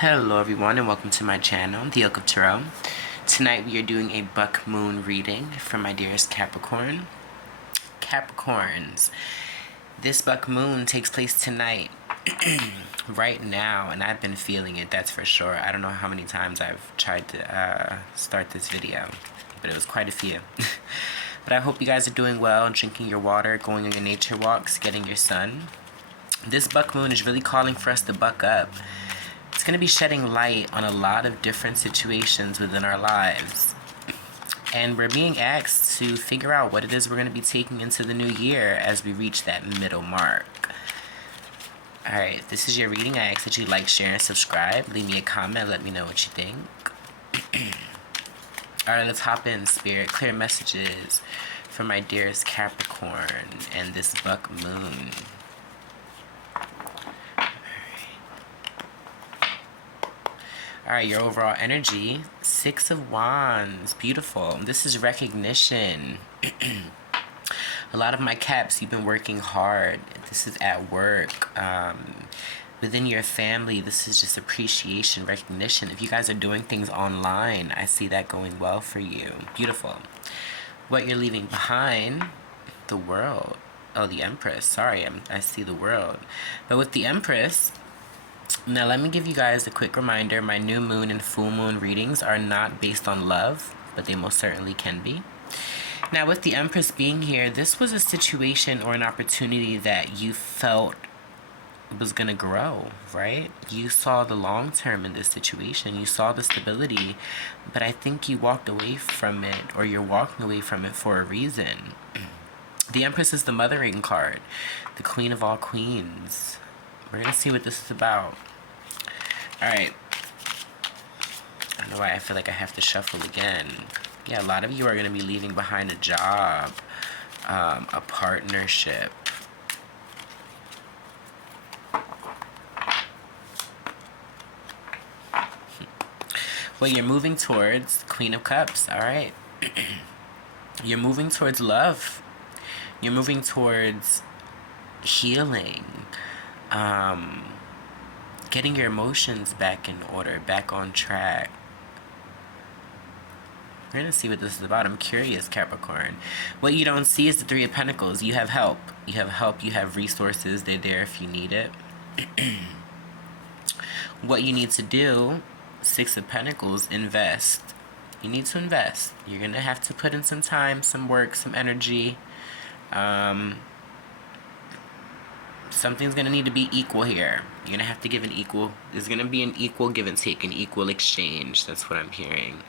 Hello everyone and welcome to my channel, The Oak of Tarot. Tonight we are doing a Buck Moon reading for my dearest Capricorn. Capricorns, this Buck Moon takes place tonight, right now, and I've been feeling it, that's for sure. I don't know how many times I've tried to start this video, but it was quite a few. But I hope you guys are doing well, drinking your water, going on your nature walks, getting your sun. This Buck Moon is really calling for us to buck up. It's going to be shedding light on a lot of different situations within our lives. And we're being asked to figure out what it is we're going to be taking into the new year as we reach that middle mark. Alright, this is your reading. I ask that you like, share, and subscribe. Leave me a comment. Let me know what you think. Alright, let's hop in, Spirit. Clear messages for my dearest Capricorn and this Buck Moon. Alright, your overall energy, Six of Wands, beautiful. This is recognition. A lot of my Caps, you've been working hard. This is at work. Within your family, this is just appreciation, recognition. If you guys are doing things online, I see that going well for you. Beautiful. What you're leaving behind, the world. Oh, the Empress. Sorry, I see the world. But with the Empress, now let me give you guys a quick reminder. My new moon and full moon readings are not based on love, but they most certainly can be. Now with the Empress being here, this was a situation or an opportunity that you felt was going to grow, right? You saw the long term in this situation. You saw the stability, but I think you walked away from it, or you're walking away from it for a reason. The Empress is the mothering card, the Queen of all queens. We're going to see what this is about. Alright. I don't know why I feel like I have to shuffle again. Yeah, a lot of you are going to be leaving behind a job, a partnership. Well, you're moving towards Queen of Cups, alright? You're moving towards love. You're moving towards healing. Getting your emotions back in order, back on track. We're going to see what this is about. I'm curious, Capricorn. What you don't see is the Three of Pentacles. You have help. You have help. You have resources. They're there if you need it. What you need to do, Six of Pentacles, invest. You need to invest. You're going to have to put in some time, some work, some energy. Something's going to need to be equal here. You're going to have to give an equal. There's going to be an equal give and take, an equal exchange. That's what I'm hearing.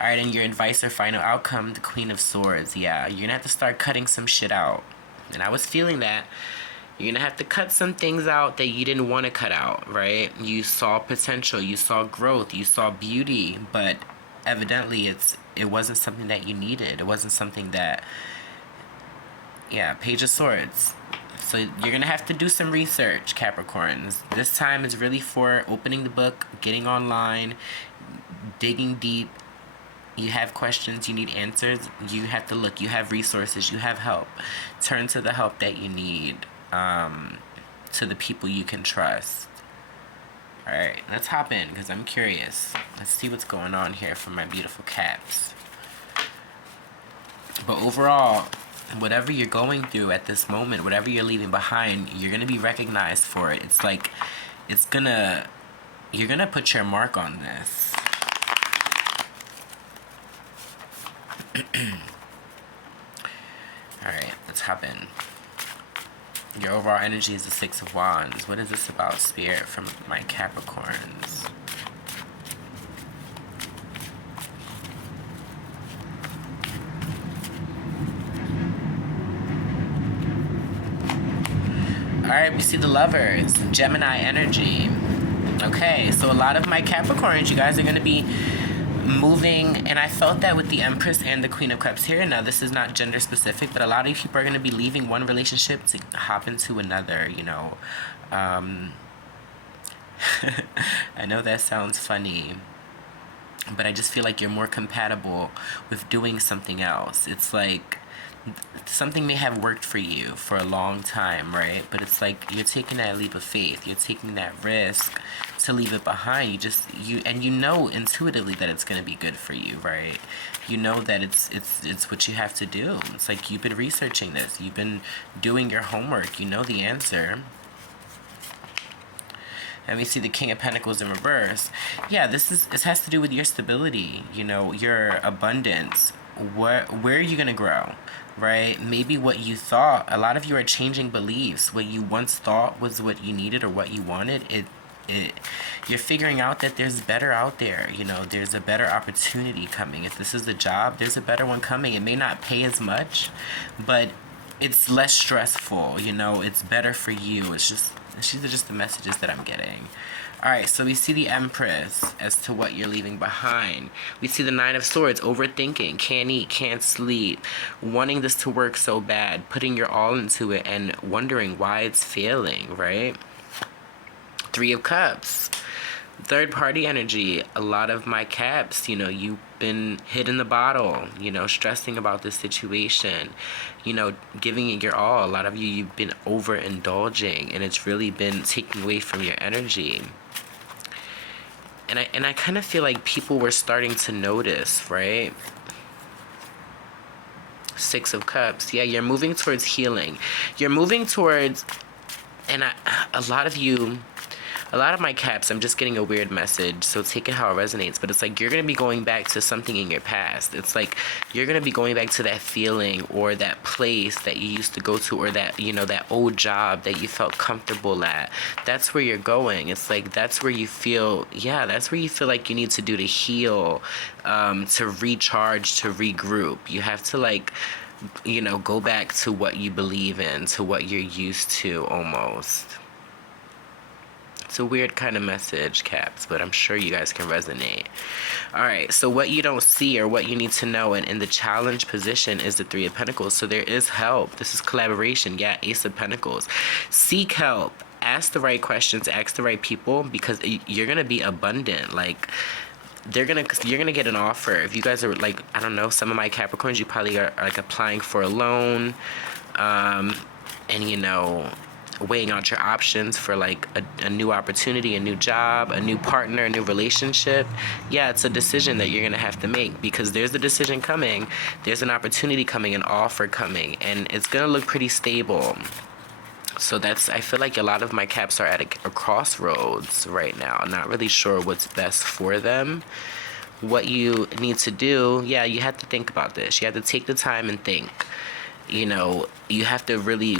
Alright, and your advice or final outcome, the Queen of Swords. Yeah, you're going to have to start cutting some shit out. And I was feeling that. You're going to have to cut some things out that you didn't want to cut out, right? You saw potential. You saw growth. You saw beauty. But evidently, it wasn't something that you needed. It wasn't something that... Yeah, Page of Swords. So you're going to have to do some research, Capricorns. This time is really for opening the book, getting online, digging deep. You have questions, you need answers. You have to look. You have resources. You have help. Turn to the help that you need, to the people you can trust. Alright, let's hop in because I'm curious. Let's see what's going on here for my beautiful Caps. But overall, whatever you're going through at this moment, whatever you're leaving behind, you're going to be recognized for it. It's like, you're going to put your mark on this. Alright, let's hop in. Your overall energy is the Six of Wands. What is this about, Spirit, from my Capricorns? Alright, we see the Lovers, Gemini energy. Okay, so a lot of my Capricorns, you guys are going to be moving, and I felt that with the Empress and the Queen of Cups here. Now, this is not gender specific, but a lot of people are going to be leaving one relationship to hop into another, you know. I know that sounds funny, but I just feel like you're more compatible with doing something else. It's like something may have worked for you for a long time, right? But it's like you're taking that leap of faith. You're taking that risk to leave it behind. You know intuitively that it's going to be good for you, right? You know that it's what you have to do. It's like you've been researching this. You've been doing your homework. You know the answer. And we see the King of Pentacles in reverse. Yeah, this has to do with your stability, your abundance. Where are you gonna grow? Right? Maybe what you thought, a lot of you are changing beliefs. What you once thought was what you needed or what you wanted, you're figuring out that there's better out there. There's a better opportunity coming. If this is the job, there's a better one coming. It may not pay as much, but it's less stressful. It's better for you. These are just the messages that I'm getting. All right, so we see the Empress as to what you're leaving behind. We see the Nine of Swords, overthinking, can't eat, can't sleep, wanting this to work so bad, putting your all into it and wondering why it's failing, right? Three of Cups, third party energy. A lot of my Caps, you've been hit in the bottle, stressing about this situation, giving it your all. A lot of you've been overindulging and it's really been taking away from your energy. And I kind of feel like people were starting to notice, right? Six of Cups. Yeah, you're moving towards healing. You're moving towards, and a lot of my Caps, I'm just getting a weird message, so take it how it resonates, but it's like you're going to be going back to something in your past. It's like you're going to be going back to that feeling or that place that you used to go to, or that, that old job that you felt comfortable at. That's where you're going. It's like that's where you feel like you need to do to heal, to recharge, to regroup. You have to go back to what you believe in, to what you're used to almost. It's a weird kind of message, Caps, but I'm sure you guys can resonate. All right, so what you don't see or what you need to know, and in the challenge position is the Three of Pentacles. So there is help. This is collaboration. Yeah, Ace of Pentacles. Seek help. Ask the right questions. Ask the right people, because you're going to be abundant. Like, you're gonna get an offer. If you guys are like, I don't know, some of my Capricorns, you probably are like applying for a loan, and weighing out your options for like a new opportunity, a new job, a new partner, a new relationship. Yeah, it's a decision that you're gonna have to make, because there's a decision coming, there's an opportunity coming, an offer coming, and it's gonna look pretty stable. So I feel like a lot of my Caps are at a crossroads right now. I'm not really sure what's best for them. What you need to do, yeah, you have to think about this. You have to take the time and think. You have to really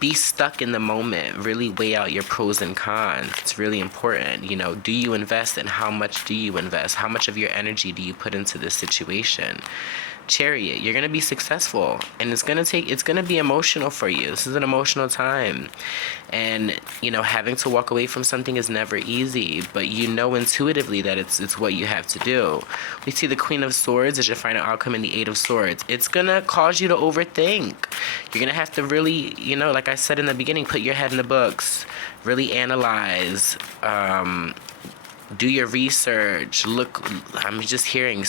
be stuck in the moment, really weigh out your pros and cons. It's really important. Do you invest, and how much do you invest? How much of your energy do you put into this situation? Chariot, you're going to be successful, and it's going to be emotional for you. This is an emotional time, and having to walk away from something is never easy, but intuitively that it's what you have to do. We see the Queen of Swords as your final outcome, in the Eight of Swords. It's going to cause you to overthink. You're going to have to really, like I said in the beginning, put your head in the books, really analyze, do your research. Look, I'm just hearing,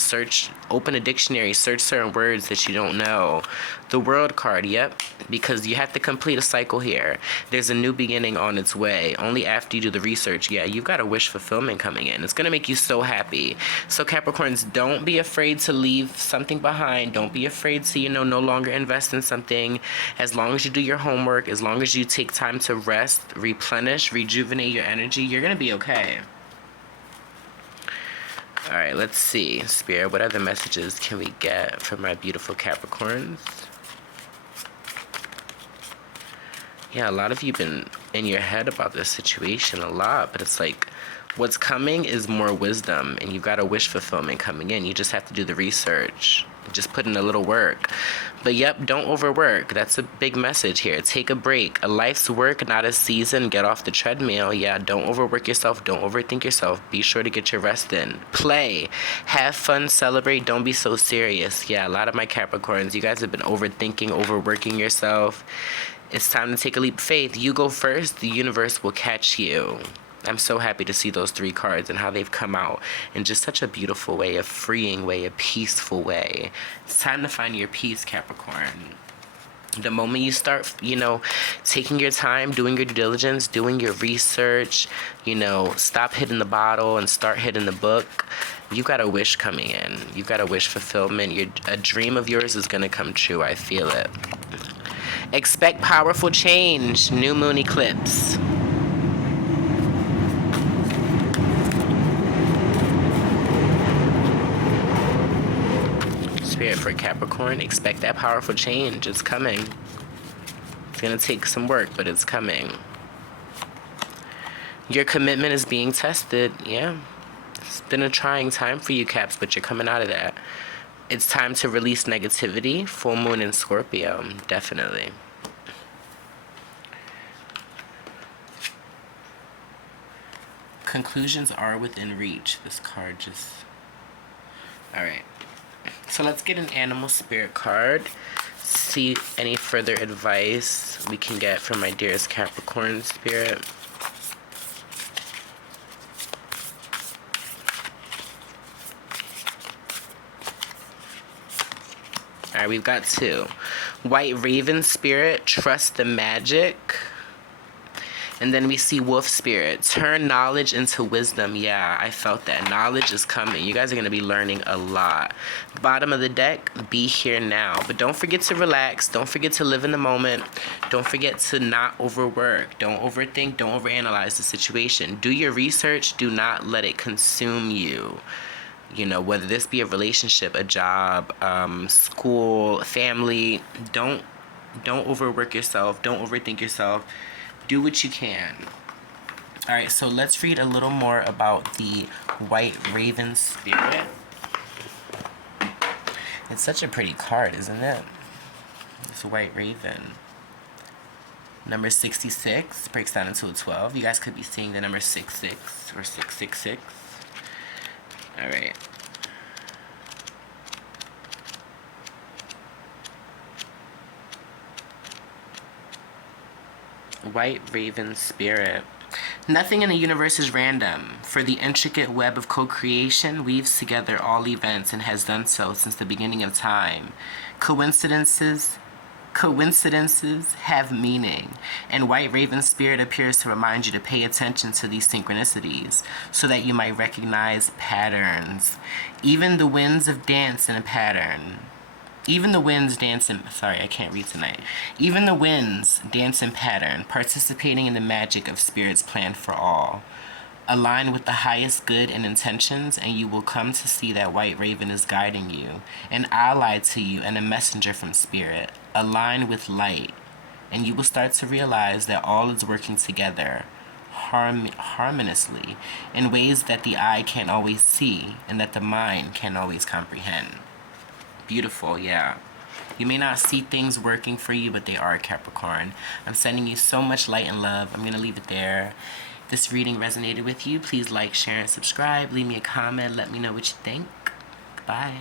open a dictionary, search certain words that you don't know. The World card, yep, because you have to complete a cycle here. There's a new beginning on its way. Only after you do the research, yeah, you've got a wish fulfillment coming in. It's going to make you so happy. So Capricorns, don't be afraid to leave something behind. Don't be afraid to, no longer invest in something. As long as you do your homework, as long as you take time to rest, replenish, rejuvenate your energy, you're going to be okay. All right, let's see. Spirit, what other messages can we get from my beautiful Capricorns? Yeah, a lot of you have been in your head about this situation a lot, but it's like what's coming is more wisdom, and you've got a wish fulfillment coming in. You just have to do the research. Just put in a little work. But yep, don't overwork. That's a big message here. Take a break. A life's work, not a season. Get off the treadmill. Yeah, don't overwork yourself. Don't overthink yourself. Be sure to get your rest in. Play. Have fun. Celebrate. Don't be so serious. Yeah, a lot of my Capricorns, you guys have been overthinking, overworking yourself. It's time to take a leap of faith. You go first. The universe will catch you. I'm so happy to see those 3 cards and how they've come out in just such a beautiful way, a freeing way, a peaceful way. It's time to find your peace, Capricorn. The moment you start, taking your time, doing your due diligence, doing your research, stop hitting the bottle and start hitting the book, you got a wish coming in. You got a wish fulfillment. A dream of yours is going to come true. I feel it. Expect powerful change. New moon eclipse. Spirit for Capricorn, expect that powerful change. It's coming. It's going to take some work, but it's coming. Your commitment is being tested. Yeah. It's been a trying time for you, Caps, but you're coming out of that. It's time to release negativity. Full moon in Scorpio. Definitely. Conclusions are within reach. This card just... Alright. So let's get an animal spirit card. See any further advice we can get from my dearest Capricorn spirit. Alright, we've got 2. White Raven spirit, trust the magic. And then we see Wolf Spirit. Turn knowledge into wisdom. Yeah, I felt that. Knowledge is coming. You guys are going to be learning a lot. Bottom of the deck, be here now. But don't forget to relax. Don't forget to live in the moment. Don't forget to not overwork. Don't overthink. Don't overanalyze the situation. Do your research. Do not let it consume you. Whether this be a relationship, a job, school, family. Don't overwork yourself. Don't overthink yourself. Do what you can. Alright, so let's read a little more about the White Raven Spirit. It's such a pretty card, isn't it? It's a White Raven. Number 66 breaks down into a 12. You guys could be seeing the number 66 or 666. Alright. White Raven Spirit. Nothing in the universe is random, for the intricate web of co-creation weaves together all events and has done so since the beginning of time. Coincidences have meaning, and White Raven Spirit appears to remind you to pay attention to these synchronicities so that you might recognize patterns. Even the winds dance in pattern, participating in the magic of Spirit's plan for all. Align with the highest good and intentions, and you will come to see that White Raven is guiding you, an ally to you and a messenger from Spirit. Align with light, and you will start to realize that all is working together harmoniously in ways that the eye can't always see and that the mind can't always comprehend. Beautiful, yeah. You may not see things working for you, but they are, Capricorn. I'm sending you so much light and love. I'm going to leave it there. If this reading resonated with you, please like, share, and subscribe. Leave me a comment. Let me know what you think. Bye.